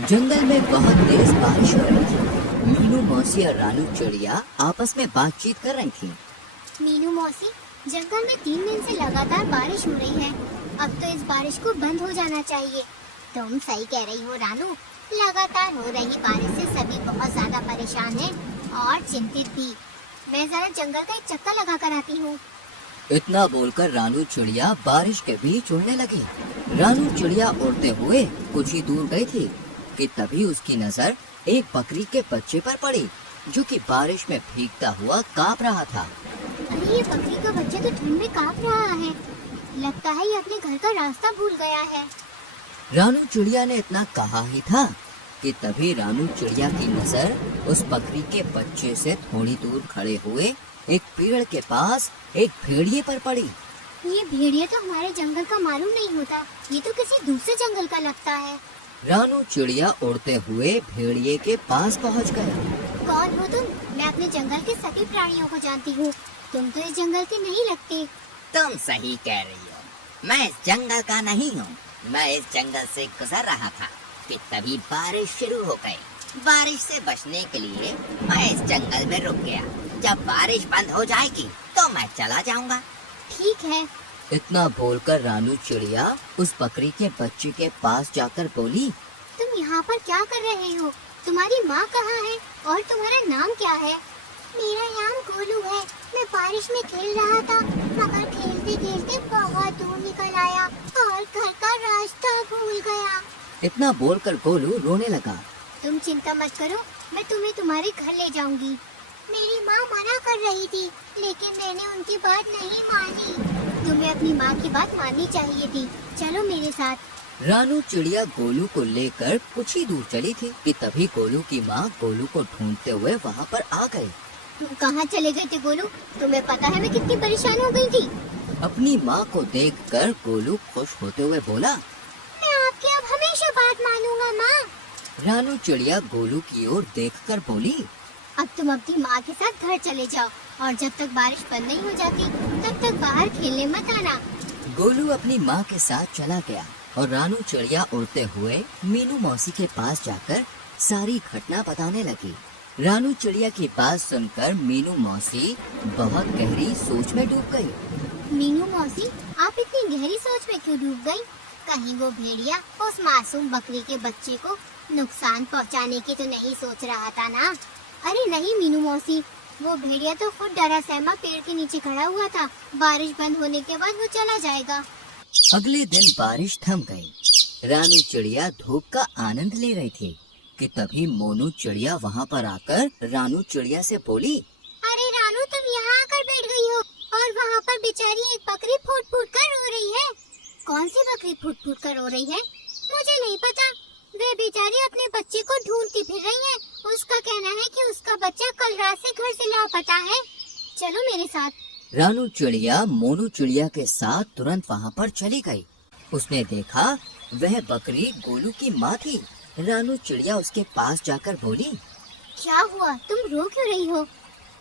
जंगल में बहुत तेज बारिश हो रही थी। मीनू मौसी और रानू चिड़िया आपस में बातचीत कर रही थी। मीनू मौसी, जंगल में 3 दिन से लगातार बारिश हो रही है। अब तो इस बारिश को बंद हो जाना चाहिए। तुम सही कह रही हो रानू। लगातार हो रही बारिश से सभी बहुत ज्यादा परेशान हैं और चिंतित भी। मैं जरा जंगल का एक चक्कर लगा कर आती हूँ। इतना बोलकर रानू चिड़िया बारिश के बीच उड़ने लगी। रानू चिड़िया उड़ते हुए कुछ ही दूर गई थी कि तभी उसकी नजर एक बकरी के बच्चे पर पड़ी, जो कि बारिश में भीगता हुआ कांप रहा था। अरे ये बकरी का बच्चा तो ठंड में कांप रहा है। लगता है ये अपने घर का रास्ता भूल गया है। रानू चिड़िया ने इतना कहा ही था कि तभी रानू चिड़िया की नजर उस बकरी के बच्चे से थोड़ी दूर खड़े हुए एक पेड़ के पास एक भेड़िए पर पड़ी। ये भेड़िया तो हमारे जंगल का मालूम नहीं होता। ये तो किसी दूसरे जंगल का लगता है। रानू चिड़िया उड़ते हुए भेड़िए के पास पहुंच गए। कौन हो तुम? मैं अपने जंगल के सभी प्राणियों को जानती हूँ। तुम तो इस जंगल के नहीं लगते। तुम सही कह रही हो। मैं इस जंगल का नहीं हूँ। मैं इस जंगल से गुजर रहा था कि तभी बारिश शुरू हो गई। बारिश से बचने के लिए मैं इस जंगल में रुक गया। जब बारिश बंद हो जाएगी तो मैं चला जाऊंगा। ठीक है। इतना बोलकर रानू चिड़िया उस बकरी के बच्चे के पास जाकर बोली, तुम यहाँ पर क्या कर रहे हो? तुम्हारी माँ कहाँ है और तुम्हारा नाम क्या है? मेरा नाम गोलू है। मैं बारिश में खेल रहा था, मगर खेलते खेलते बहुत दूर निकल आया और घर का रास्ता भूल गया। इतना बोलकर गोलू रोने लगा। तुम चिंता मत करो, मैं तुम्हें तुम्हारे घर ले जाऊंगी। मेरी माँ मना कर रही थी, लेकिन मैंने उनकी बात नहीं मानी। तुम्हें अपनी माँ की बात माननी चाहिए थी। चलो मेरे साथ। रानू चिड़िया गोलू को लेकर कुछ ही दूर चली थी कि तभी गोलू की माँ गोलू को ढूंढते हुए वहाँ पर आ गई। तुम कहाँ चले गए थे गोलू? तुम्हें पता है मैं कितनी परेशान हो गई थी। अपनी माँ को देखकर गोलू खुश होते हुए बोला, मैं आपकी अब हमेशा बात मानूंगा माँ। रानू चिड़िया गोलू की ओर देखकर बोली, अब तुम अपनी माँ के साथ घर चले जाओ और जब तक बारिश बंद नहीं हो जाती तब तक बाहर खेलने मत आना। गोलू अपनी माँ के साथ चला गया और रानू चिड़िया उड़ते हुए मीनू मौसी के पास जाकर सारी घटना बताने लगी। रानू चिड़िया की बात सुनकर मीनू मौसी बहुत गहरी सोच में डूब गई। मीनू मौसी, आप इतनी गहरी सोच में क्यों डूब गई? कहीं वो भेड़िया उस मासूम बकरी के बच्चे को नुकसान पहुंचाने की तो नहीं सोच रहा था ना? अरे नहीं मीनू मौसी, वो भेड़िया तो खुद डरा सहमा पेड़ के नीचे खड़ा हुआ था। बारिश बंद होने के बाद वो चला जाएगा। अगले दिन बारिश थम गई। रानू चिड़िया धूप का आनंद ले रही थी कि तभी मोनू चिड़िया वहाँ पर आकर रानू चिड़िया से बोली, अरे रानू, तुम यहाँ आकर बैठ गई हो और वहाँ पर बेचारी एक बकरी फूट फूट कर रो रही है। कौन सी बकरी फूट फूट कर रो रही है? मुझे नहीं पता। वे बेचारी अपने बच्चे को ढूंढती फिर रही है। उसका कहना है कि उसका बच्चा कल रात से घर से लापता है। चलो मेरे साथ। रानू चिड़िया मोनू चिड़िया के साथ तुरंत वहाँ पर चली गई। उसने देखा वह बकरी गोलू की माँ थी। रानू चिड़िया उसके पास जाकर बोली, क्या हुआ? तुम रो क्यों रही हो?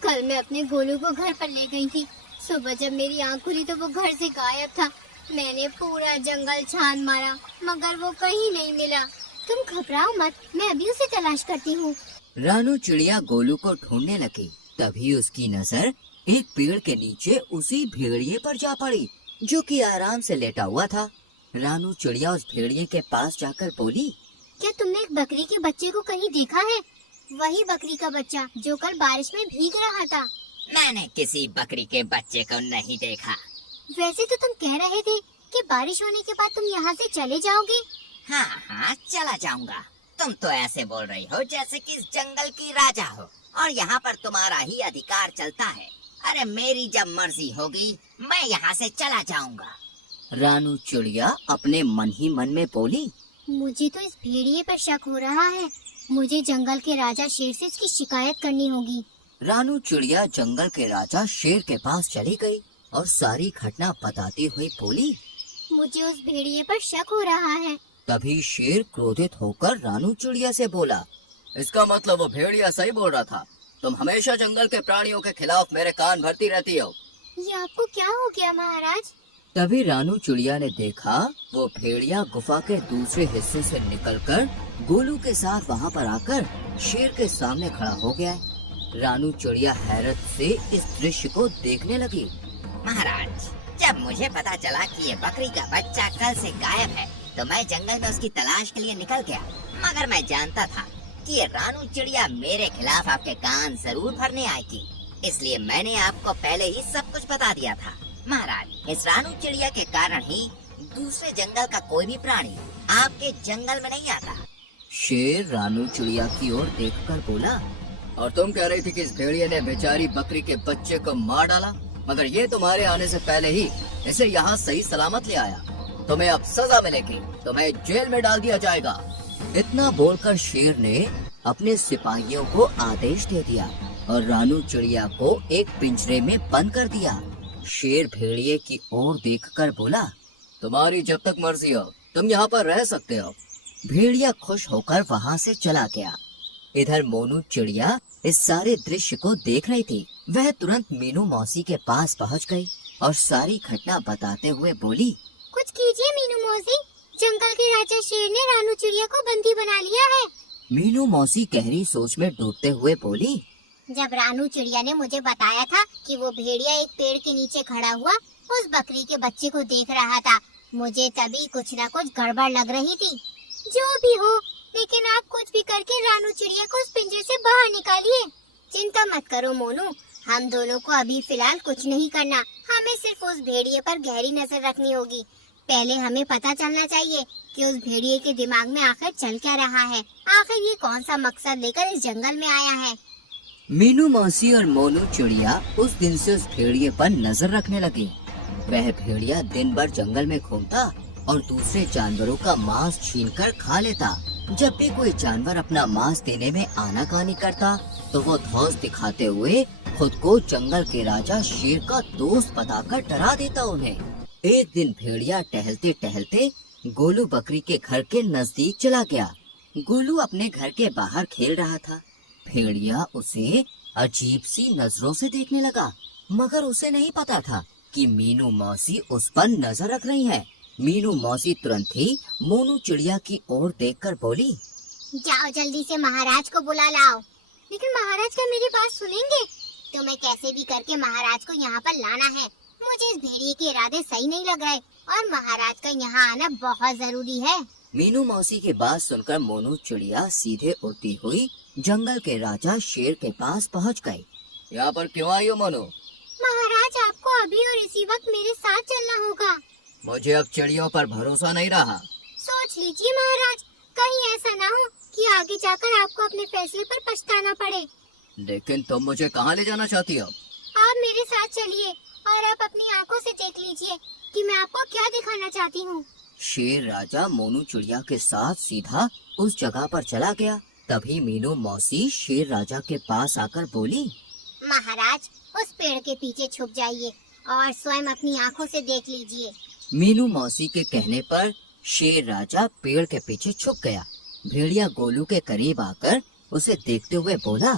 कल मैं अपने गोलू को घर पर ले गई थी। सुबह जब मेरी आँख खुली तो वो घर से गायब था। मैंने पूरा जंगल छान मारा मगर वो कहीं नहीं मिला। तुम घबराओ मत, मैं अभी उसे तलाश करती हूँ। रानू चिड़िया गोलू को ढूंढने लगी। तभी उसकी नजर एक पेड़ के नीचे उसी भेड़िए पर जा पड़ी, जो कि आराम से लेटा हुआ था। रानू चिड़िया उस भेड़िए के पास जाकर बोली, क्या तुमने एक बकरी के बच्चे को कहीं देखा है? वही बकरी का बच्चा जो कल बारिश में भीग रहा था। मैंने किसी बकरी के बच्चे को नहीं देखा। वैसे तो तुम कह रहे थे कि बारिश होने के बाद तुम यहाँ से चले जाओगे। हाँ हाँ, चला जाऊंगा। तुम तो ऐसे बोल रही हो जैसे कि इस जंगल की राजा हो और यहाँ पर तुम्हारा ही अधिकार चलता है। अरे मेरी जब मर्जी होगी मैं यहाँ से चला जाऊंगा। रानू चिड़िया अपने मन ही मन में बोली, मुझे तो इस भेड़िए पर शक हो रहा है। मुझे जंगल के राजा शेर से इसकी शिकायत करनी होगी। रानू चिड़िया जंगल के राजा शेर के पास चली गई और सारी घटना बताती हुई बोली, मुझे उस भेड़िए पर शक हो रहा है। तभी शेर क्रोधित होकर रानू चिड़िया से बोला, इसका मतलब वो भेड़िया सही बोल रहा था। तुम हमेशा जंगल के प्राणियों के खिलाफ मेरे कान भरती रहती हो। ये आपको क्या हो गया महाराज? तभी रानू चिड़िया ने देखा वो भेड़िया गुफा के दूसरे हिस्से से निकलकर गोलू के साथ वहाँ पर आकर शेर के सामने खड़ा हो गया है। रानू चिड़िया हैरत से इस दृश्य को देखने लगी। महाराज, जब मुझे पता चला कि ये बकरी का बच्चा कल से गायब है तो मैं जंगल में उसकी तलाश के लिए निकल गया, मगर मैं जानता था कि ये रानू चिड़िया मेरे खिलाफ आपके कान जरूर भरने आएगी, इसलिए मैंने आपको पहले ही सब कुछ बता दिया था। महाराज, इस रानू चिड़िया के कारण ही दूसरे जंगल का कोई भी प्राणी आपके जंगल में नहीं आता। शेर रानू चिड़िया की ओर देखकर बोला, और तुम कह रही थी कि इस भेड़िए ने बेचारी बकरी के बच्चे को मार डाला, मगर ये तुम्हारे आने से पहले ही इसे यहाँ सही सलामत ले आया। तुम्हें अब सजा मिलेगी, तुम्हें जेल में डाल दिया जाएगा। इतना बोलकर शेर ने अपने सिपाहियों को आदेश दे दिया और रानू चिड़िया को एक पिंजरे में बंद कर दिया। शेर भेड़िए की ओर देखकर बोला, तुम्हारी जब तक मर्जी हो तुम यहाँ पर रह सकते हो। भेड़िया खुश होकर वहाँ से चला गया। इधर मोनू चिड़िया इस सारे दृश्य को देख रही थी। वह तुरंत मीनू मौसी के पास पहुँच गई और सारी घटना बताते हुए बोली, कुछ कीजिए मीनू मौसी, जंगल के राजा शेर ने रानू चिड़िया को बंदी बना लिया है। मीनू मौसी गहरी सोच में डूबते हुए बोली, जब रानू चिड़िया ने मुझे बताया था कि वो भेड़िया एक पेड़ के नीचे खड़ा हुआ उस बकरी के बच्चे को देख रहा था, मुझे तभी कुछ न कुछ गड़बड़ लग रही थी। जो भी हो, लेकिन आप कुछ भी करके रानू चिड़िया को उस पिंजरे से बाहर निकालिए। चिंता मत करो मोनू, हम दोनों को अभी फिलहाल कुछ नहीं करना, हमें सिर्फ उस भेड़िए पर गहरी नजर रखनी होगी। पहले हमें पता चलना चाहिए कि उस भेड़िए के दिमाग में आखिर चल क्या रहा है, आखिर ये कौन सा मकसद लेकर इस जंगल में आया है। मीनू मौसी और मोनू चिड़िया उस दिन से उस भेड़िए पर नजर रखने लगी। वह भेड़िया दिन भर जंगल में घूमता और दूसरे जानवरों का मांस छीनकर खा लेता। जब भी कोई जानवर अपना मांस देने में आनाकानी करता तो वो धौंस दिखाते हुए खुद को जंगल के राजा शेर का दोस्त बताकर डरा देता उन्हें। एक दिन भेड़िया टहलते टहलते गोलू बकरी के घर के नजदीक चला गया। गोलू अपने घर के बाहर खेल रहा था। भेड़िया उसे अजीब सी नजरों से देखने लगा, मगर उसे नहीं पता था कि मीनू मौसी उस पर नजर रख रही है। मीनू मौसी तुरंत ही मोनू चिड़िया की ओर देखकर बोली, जाओ जल्दी से महाराज को बुला लाओ। लेकिन महाराज क्या मेरी बात सुनेंगे? तुम्हें कैसे भी करके महाराज को यहाँ पर लाना है। मुझे इस भेड़िए के इरादे सही नहीं लग रहे और महाराज का यहाँ आना बहुत जरूरी है। मीनू मौसी की बात सुनकर मोनू चिड़िया सीधे उड़ती हुई जंगल के राजा शेर के पास पहुँच गई। यहाँ पर क्यों आई हो मोनू? महाराज, आपको अभी और इसी वक्त मेरे साथ चलना होगा। मुझे अब चिड़ियों पर भरोसा नहीं रहा। सोच लीजिए महाराज, कहीं ऐसा ना हो कि आगे जाकर आपको अपने फैसले पर पछताना पड़े। लेकिन तुम मुझे कहाँ ले जाना चाहती हो? आप मेरे साथ चलिए और आप अपनी आंखों से देख लीजिए कि मैं आपको क्या दिखाना चाहती हूँ। शेर राजा मोनू चिड़िया के साथ सीधा उस जगह पर चला गया। तभी मीनू मौसी शेर राजा के पास आकर बोली, महाराज, उस पेड़ के पीछे छुप जाइए और स्वयं अपनी आंखों से देख लीजिए। मीनू मौसी के कहने पर शेर राजा पेड़ के पीछे छुप गया। भेड़िया गोलू के करीब आकर उसे देखते हुए बोला,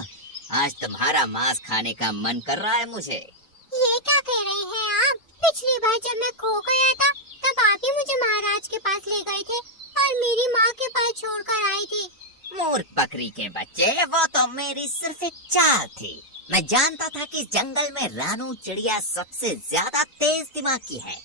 आज तुम्हारा मांस खाने का मन कर रहा है मुझे। ये क्या कह रहे हैं आप? पिछली बार जब मैं खो गया था तब आप ही मुझे महाराज के पास ले गए थे और मेरी माँ के पास छोड़कर आए थे। मूर्ख बकरी के बच्चे, वो तो मेरी सिर्फ एक चाल थी। मैं जानता था कि इस जंगल में रानू चिड़िया सबसे ज्यादा तेज दिमाग की है।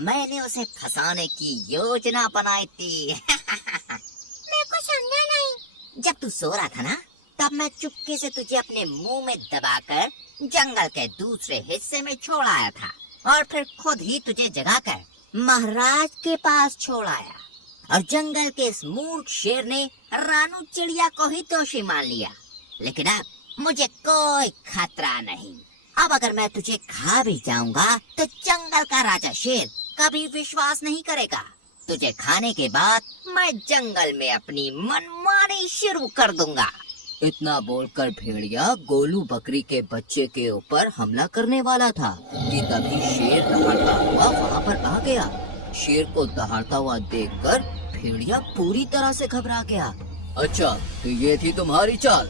मैंने उसे फंसाने की योजना बनाई थी। मैं कुछ समझा नहीं। जब तू सो रहा था ना, तब मैं चुपके से तुझे अपने मुंह में दबाकर जंगल के दूसरे हिस्से में छोड़ आया था और फिर खुद ही तुझे जगाकर महाराज के पास छोड़ आया और जंगल के इस मूर्ख शेर ने रानू चिड़िया को ही दोषी मान लिया। लेकिन अब मुझे कोई खतरा नहीं। अब अगर मैं तुझे खा भी जाऊंगा तो जंगल का राजा शेर कभी विश्वास नहीं करेगा। तुझे खाने के बाद मैं जंगल में अपनी मनमानी शुरू कर दूंगा। इतना बोलकर भेड़िया गोलू बकरी के बच्चे के ऊपर हमला करने वाला था कि तभी शेर दहाड़ता हुआ वहाँ पर आ गया। शेर को दहाड़ता हुआ देखकर भेड़िया पूरी तरह से घबरा गया। अच्छा, तो ये थी तुम्हारी चाल?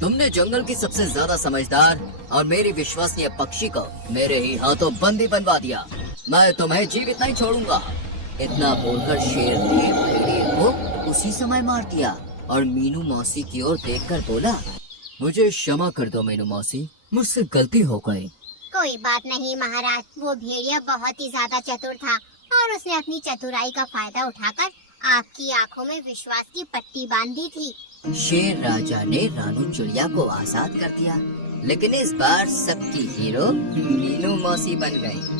तुमने जंगल की सबसे ज्यादा समझदार और मेरी विश्वसनीय पक्षी को मेरे ही हाथों बंदी बनवा दिया। मैं तुम्हें जीवित नहीं छोड़ूंगा। इतना बोलकर शेर ने भेड़िए को उसी समय मार दिया और मीनू मौसी की ओर देखकर बोला, मुझे क्षमा कर दो मीनू मौसी, मुझसे गलती हो गई। कोई बात नहीं महाराज, वो भेड़िया बहुत ही ज्यादा चतुर था और उसने अपनी चतुराई का फायदा उठाकर आपकी आंखों में विश्वास की पट्टी बांध दी थी। शेर राजा ने रानू चिड़िया को आजाद कर दिया, लेकिन इस बार सबकी हीरो मीनू मौसी बन गई।